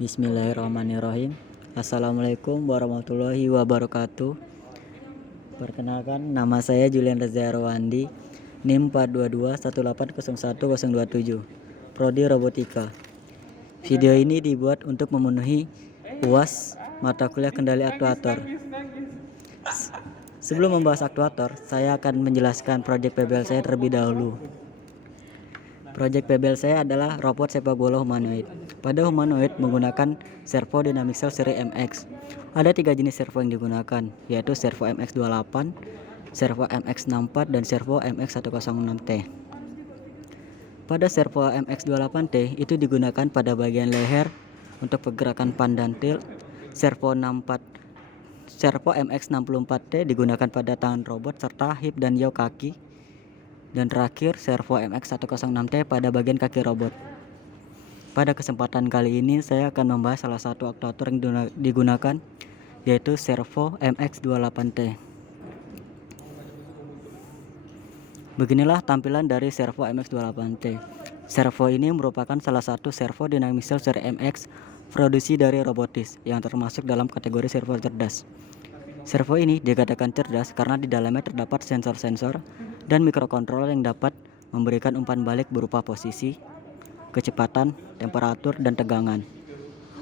Bismillahirrahmanirrahim. Assalamualaikum warahmatullahi wabarakatuh. Perkenalkan, nama saya Julian Reza Arwandi, NIM 42218011027, Prodi Robotika. Video ini dibuat untuk memenuhi UAS mata kuliah kendali aktuator. Sebelum membahas aktuator, saya akan menjelaskan proyek PBL saya terlebih dahulu. Proyek PBL saya adalah robot sepak bola humanoid. Pada humanoid menggunakan servo Dynamic Cell seri MX. Ada 3 jenis servo yang digunakan, yaitu servo MX28, servo MX64, dan servo MX106T. Pada servo MX28T itu digunakan pada bagian leher untuk pergerakan pandan tilt. Servo MX64T digunakan pada tangan robot serta hip dan yaw kaki. Dan terakhir, servo MX106T pada bagian kaki robot. Pada kesempatan kali ini saya akan membahas salah satu aktuator yang digunakan, yaitu servo MX28T. Beginilah tampilan dari servo MX28T. Servo ini merupakan salah satu servo Dynamic Cell seri MX produksi dari Robotis yang termasuk dalam kategori servo cerdas. Servo ini dikatakan cerdas karena di dalamnya terdapat sensor-sensor dan mikrokontroler yang dapat memberikan umpan balik berupa posisi, kecepatan, temperatur, dan tegangan.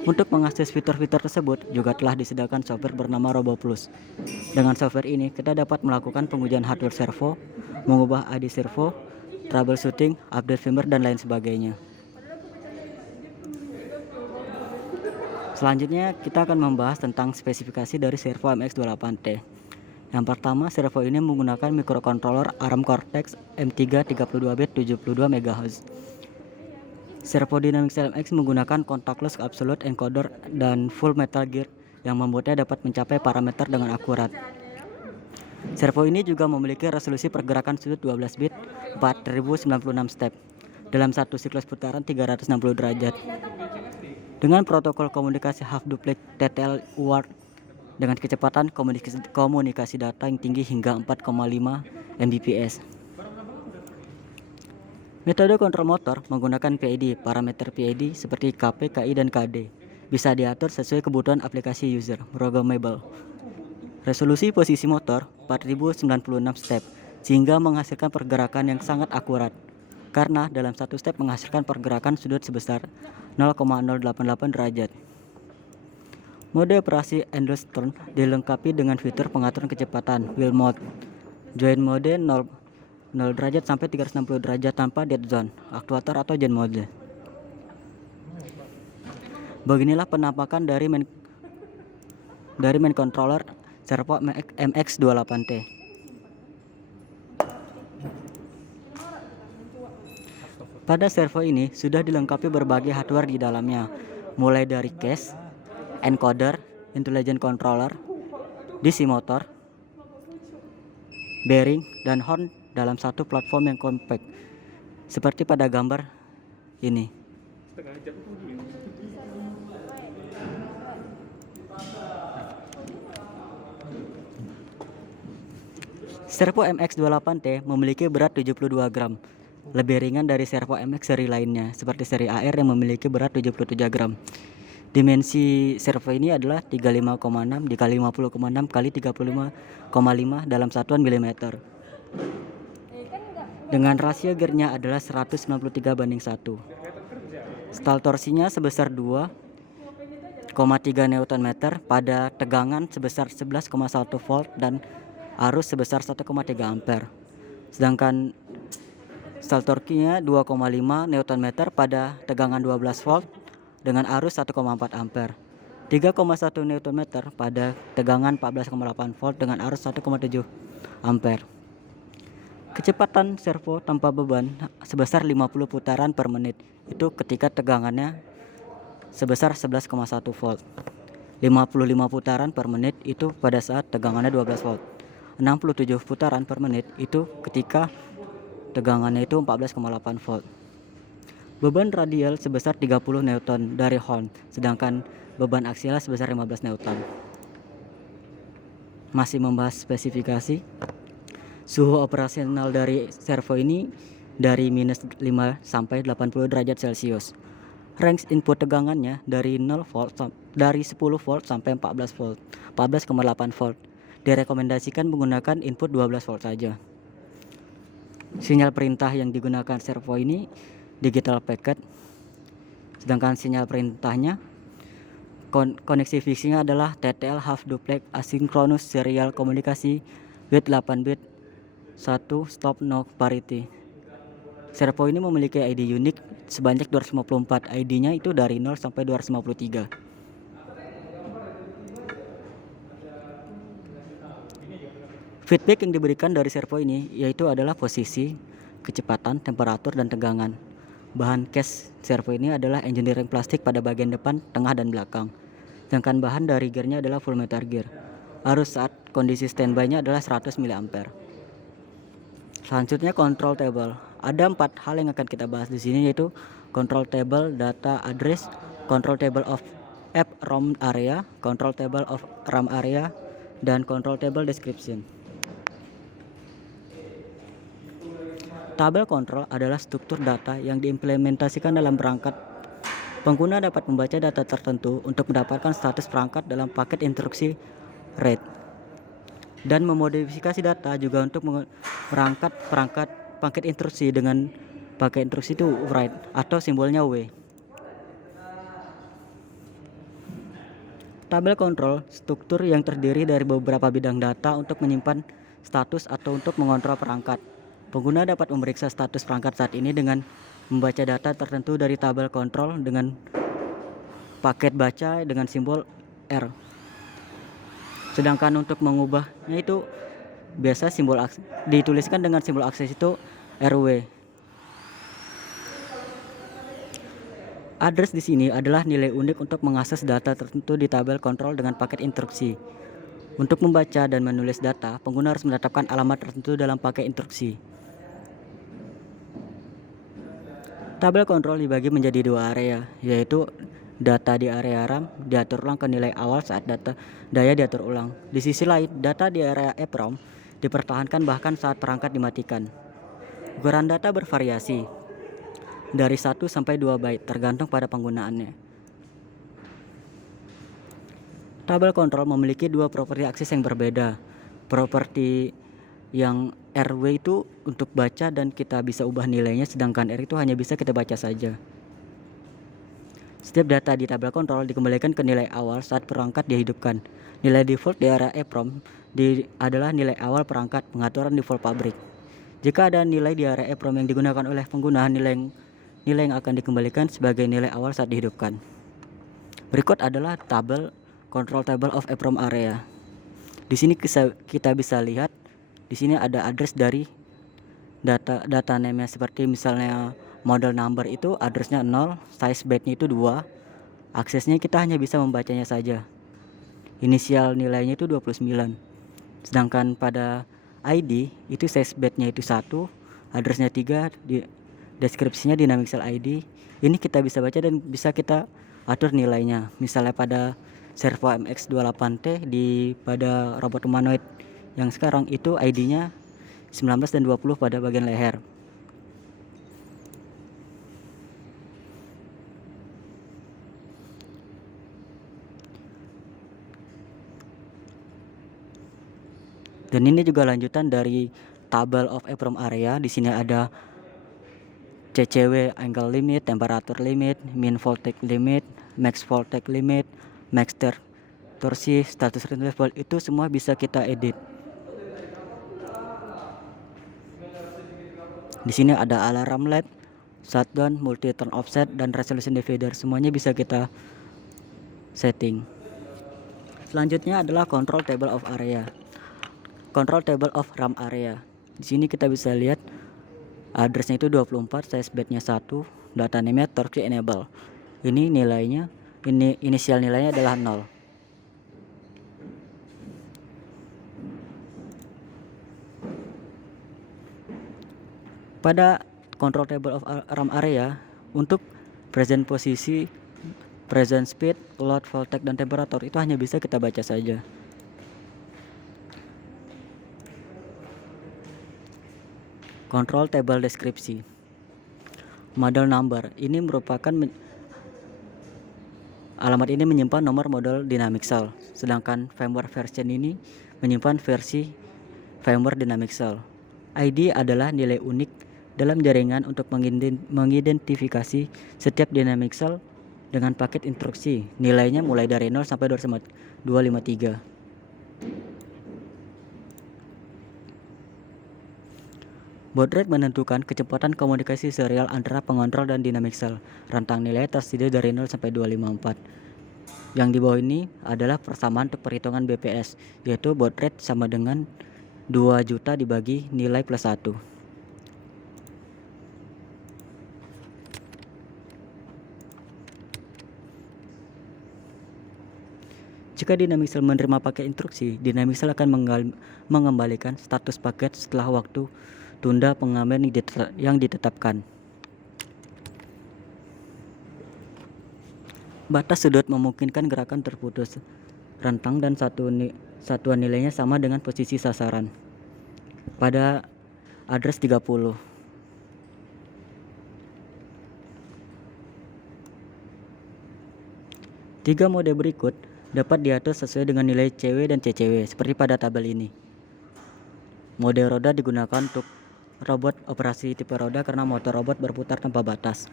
Untuk mengakses fitur-fitur tersebut juga telah disediakan software bernama RoboPlus. Dengan software ini kita dapat melakukan pengujian hardware servo, mengubah ID servo, troubleshooting, update firmware, dan lain sebagainya. Selanjutnya kita akan membahas tentang spesifikasi dari servo MX28T. Yang pertama, servo ini menggunakan mikrokontroler ARM Cortex M3 32-bit 72 MHz. Servo Dynamic Cell MX menggunakan contactless absolute encoder dan full metal gear yang membuatnya dapat mencapai parameter dengan akurat. Servo ini juga memiliki resolusi pergerakan sudut 12 bit 4096 step dalam satu siklus putaran 360 derajat. Dengan protokol komunikasi half duplex TTL UART dengan kecepatan komunikasi data yang tinggi hingga 4,5 Mbps. Metode kontrol motor menggunakan PID. Parameter PID seperti KP, KI, dan KD bisa diatur sesuai kebutuhan aplikasi user, programmable. Resolusi posisi motor 4096 step sehingga menghasilkan pergerakan yang sangat akurat, karena dalam satu step menghasilkan pergerakan sudut sebesar 0,088 derajat. Mode operasi endless turn dilengkapi dengan fitur pengaturan kecepatan wheel mode, joint mode 0 derajat sampai 360 derajat tanpa dead zone, aktuator atau gen mode. Beginilah penampakan dari main controller servo MX28T. Pada servo ini sudah dilengkapi berbagai hardware di dalamnya, mulai dari case, encoder, intelligent controller, DC motor, bearing, dan horn dalam satu platform yang compact, seperti pada gambar ini. Servo MX28T memiliki berat 72 gram, lebih ringan dari servo MX seri lainnya, seperti seri AR yang memiliki berat 77 gram. Dimensi servo ini adalah 35,6 dikali 50,6 kali 35,5 dalam satuan milimeter. Dengan rasio gearnya adalah 193:1. Stal torsinya sebesar 2,3 Nm pada tegangan sebesar 11,1 volt dan arus sebesar 1,3 ampere. Sedangkan stal torkinya 2,5 Nm pada tegangan 12 volt dengan arus 1,4 ampere. 3,1 Nm pada tegangan 14,8 volt dengan arus 1,7 ampere. Kecepatan servo tanpa beban sebesar 50 putaran per menit, itu ketika tegangannya sebesar 11,1 volt. 55 putaran per menit itu pada saat tegangannya 12 volt. 67 putaran per menit itu ketika tegangannya itu 14,8 volt. Beban radial sebesar 30 Newton dari horn, sedangkan beban aksial sebesar 15 Newton. Masih membahas spesifikasi. Suhu operasional dari servo ini dari -5 sampai 80 derajat Celcius. range input tegangannya dari 10 volt sampai 14 volt, 14,8 volt. Direkomendasikan menggunakan input 12 volt saja. Sinyal perintah yang digunakan servo ini digital packet, sedangkan sinyal perintahnya koneksi fixingnya adalah TTL half duplex asynchronous serial komunikasi with 8 bit 1 stop no parity. Servo ini memiliki ID unik sebanyak 254. ID-nya itu dari 0 sampai 253. Feedback yang diberikan dari servo ini yaitu adalah posisi, kecepatan, temperatur, dan tegangan. Bahan case servo ini adalah engineering plastik pada bagian depan, tengah, dan belakang. Sedangkan bahan dari gearnya adalah full metal gear. Arus saat kondisi standby-nya adalah 100 mA. Selanjutnya control table. Ada 4 hal yang akan kita bahas di sini, yaitu control table data address, control table of EPROM area, control table of RAM area, dan control table description. Tabel kontrol adalah struktur data yang diimplementasikan dalam perangkat. Pengguna dapat membaca data tertentu untuk mendapatkan status perangkat dalam paket instruksi read, dan memodifikasi data juga untuk perangkat paket instruksi dengan pakai instruksi itu write atau simbolnya W. Tabel kontrol struktur yang terdiri dari beberapa bidang data untuk menyimpan status atau untuk mengontrol perangkat. Pengguna dapat memeriksa status perangkat saat ini dengan membaca data tertentu dari tabel kontrol dengan paket baca dengan simbol R. Sedangkan untuk mengubahnya itu biasa dituliskan dengan simbol akses itu RW. Address di sini adalah nilai unik untuk mengakses data tertentu di tabel kontrol dengan paket instruksi. Untuk membaca dan menulis data, pengguna harus menetapkan alamat tertentu dalam paket instruksi. Tabel kontrol dibagi menjadi 2 area, yaitu data di area RAM diatur ulang ke nilai awal saat daya diatur ulang. Di sisi lain, data di area EPROM dipertahankan bahkan saat perangkat dimatikan. Ukuran data bervariasi dari 1 sampai 2 byte tergantung pada penggunaannya. Tabel kontrol memiliki 2 properti akses yang berbeda. Properti yang RW itu untuk baca dan kita bisa ubah nilainya, sedangkan R itu hanya bisa kita baca saja. Setiap data di tabel kontrol dikembalikan ke nilai awal saat perangkat dihidupkan. Nilai default di area EPROM adalah nilai awal perangkat, pengaturan default pabrik. Jika ada nilai di area EPROM yang digunakan oleh pengguna, nilai yang akan dikembalikan sebagai nilai awal saat dihidupkan. Berikut adalah tabel control table of EPROM area. Di sini kita bisa lihat di sini ada address dari data name-nya, seperti misalnya model number itu addressnya 0, size byte-nya itu 2, aksesnya kita hanya bisa membacanya saja. Inisial nilainya itu 29. Sedangkan pada ID itu size byte-nya itu 1, addressnya 3, deskripsinya dynamic cell ID. Ini kita bisa baca dan bisa kita atur nilainya. Misalnya pada servo MX28T pada robot humanoid yang sekarang itu ID-nya 19 dan 20 pada bagian leher. Dan ini juga lanjutan dari tabel of EPROM area. Di sini ada CCW angle limit, temperatur limit, min voltage limit, max voltage limit, max torsi, status level, itu semua bisa kita edit. Di sini ada alarm light, shutdown, multi turn offset, dan resolution divider, semuanya bisa kita setting. Selanjutnya adalah control table of area. Control table of RAM area. Di sini kita bisa lihat addressnya itu 24, size byte-nya 1, data name-nya torque enable. Ini nilainya, inisial nilainya adalah 0. Pada control table of RAM area, untuk present posisi, present speed, load, voltage, dan temperatur itu hanya bisa kita baca saja. Control table deskripsi. Model number ini merupakan Alamat ini menyimpan nomor model Dynamic Cell, sedangkan firmware version ini menyimpan versi firmware Dynamic Cell. ID adalah nilai unik dalam jaringan untuk mengidentifikasi setiap Dynamic Cell dengan paket instruksi. Nilainya mulai dari 0 sampai 253. Baud rate menentukan kecepatan komunikasi serial antara pengontrol dan Dynamic Cell. Rentang nilai tersedia dari 0 sampai 254. Yang di bawah ini adalah persamaan untuk perhitungan BPS, yaitu baud rate sama dengan 2 juta dibagi nilai plus 1. Jika Dynamic Cell menerima paket instruksi, Dynamic Cell akan mengembalikan status paket setelah waktu tunda pengamen yang ditetapkan. Batas sudut memungkinkan gerakan terputus rentang dan satuan nilainya sama dengan posisi sasaran pada address 30. Tiga mode berikut dapat diatur sesuai dengan nilai CW dan CCW seperti pada tabel ini. Mode roda digunakan untuk robot operasi tipe roda karena motor robot berputar tanpa batas.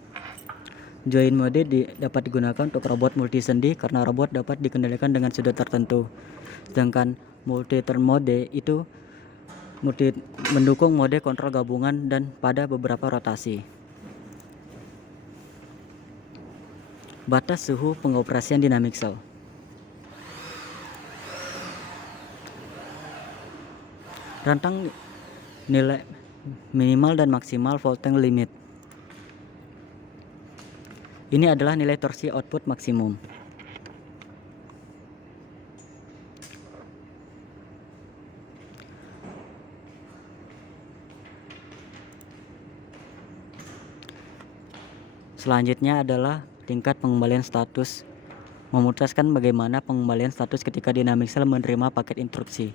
Join mode dapat digunakan untuk robot multisendi karena robot dapat dikendalikan dengan sudut tertentu. Sedangkan multi-turn mode itu mendukung mode kontrol gabungan dan pada beberapa rotasi. Batas suhu pengoperasian Dynamic Cell. Rentang nilai minimal dan maksimal voltage limit. Ini adalah nilai torsi output maksimum. Selanjutnya adalah tingkat pengembalian status. Memutuskan bagaimana pengembalian status ketika Dynamic Cell menerima paket instruksi.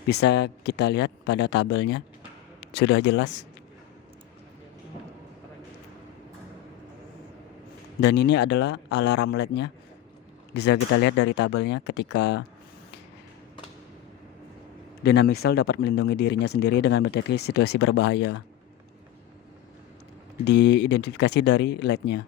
Bisa kita lihat pada tabelnya, sudah jelas. Dan ini adalah alarm LED-nya. Bisa kita lihat dari tabelnya ketika Dynamic Cell dapat melindungi dirinya sendiri dengan mendeteksi situasi berbahaya. Diidentifikasi dari LED-nya.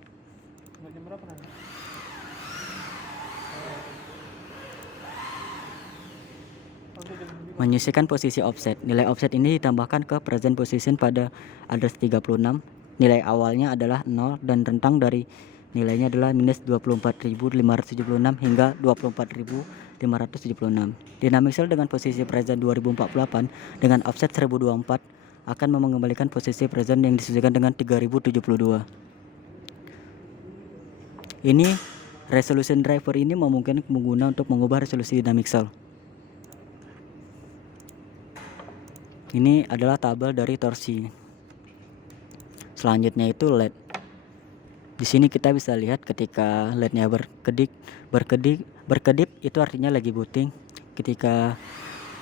Menyisihkan posisi offset. Nilai offset ini ditambahkan ke present position pada address 36. Nilai awalnya adalah 0 dan rentang dari nilainya adalah minus 24.576 hingga 24.576. Dynamic Cell dengan posisi present 2048 dengan offset 1024 akan mengembalikan posisi present yang disesuaikan dengan 3072. Ini resolution driver ini memungkinkan pengguna untuk mengubah resolusi Dynamic Cell. Ini adalah tabel dari torsi. Selanjutnya itu LED. Di sini kita bisa lihat ketika LED-nya berkedip itu artinya lagi booting. Ketika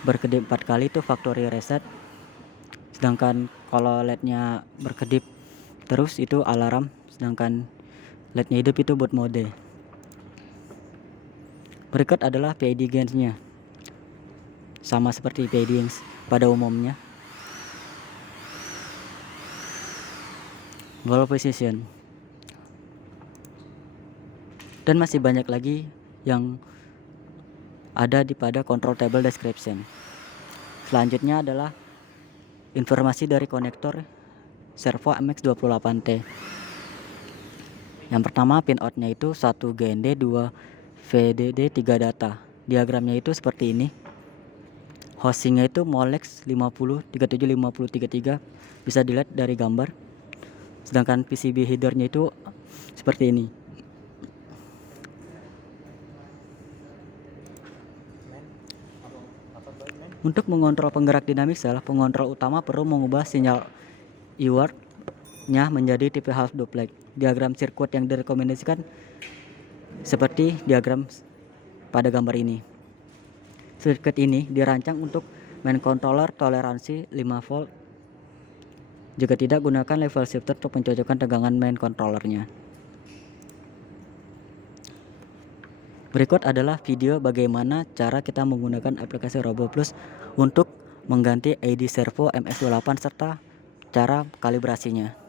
berkedip 4 kali itu factory reset. Sedangkan kalau LED-nya berkedip terus itu alarm, sedangkan LED-nya hidup itu boot mode. Berikut adalah PID gains-nya. Sama seperti PID gains pada umumnya. Goal position. Dan masih banyak lagi yang ada pada control table description. Selanjutnya adalah informasi dari konektor servo MX28T. Yang pertama pin out-nya itu 1 GND, 2 VDD, 3 data. Diagramnya itu seperti ini. Hostingnya itu Molex 50375033, bisa dilihat dari gambar. Sedangkan PCB headernya itu seperti ini. Untuk mengontrol penggerak Dynamic Cell, pengontrol utama perlu mengubah sinyal EWARD-nya menjadi tipe half duplex. Diagram sirkuit yang direkomendasikan seperti diagram pada gambar ini. Sirkuit ini dirancang untuk main controller toleransi 5 volt. Jika tidak, gunakan level shifter untuk mencocokkan tegangan main controllernya. Berikut adalah video bagaimana cara kita menggunakan aplikasi RoboPlus untuk mengganti ID servo MS28 serta cara kalibrasinya.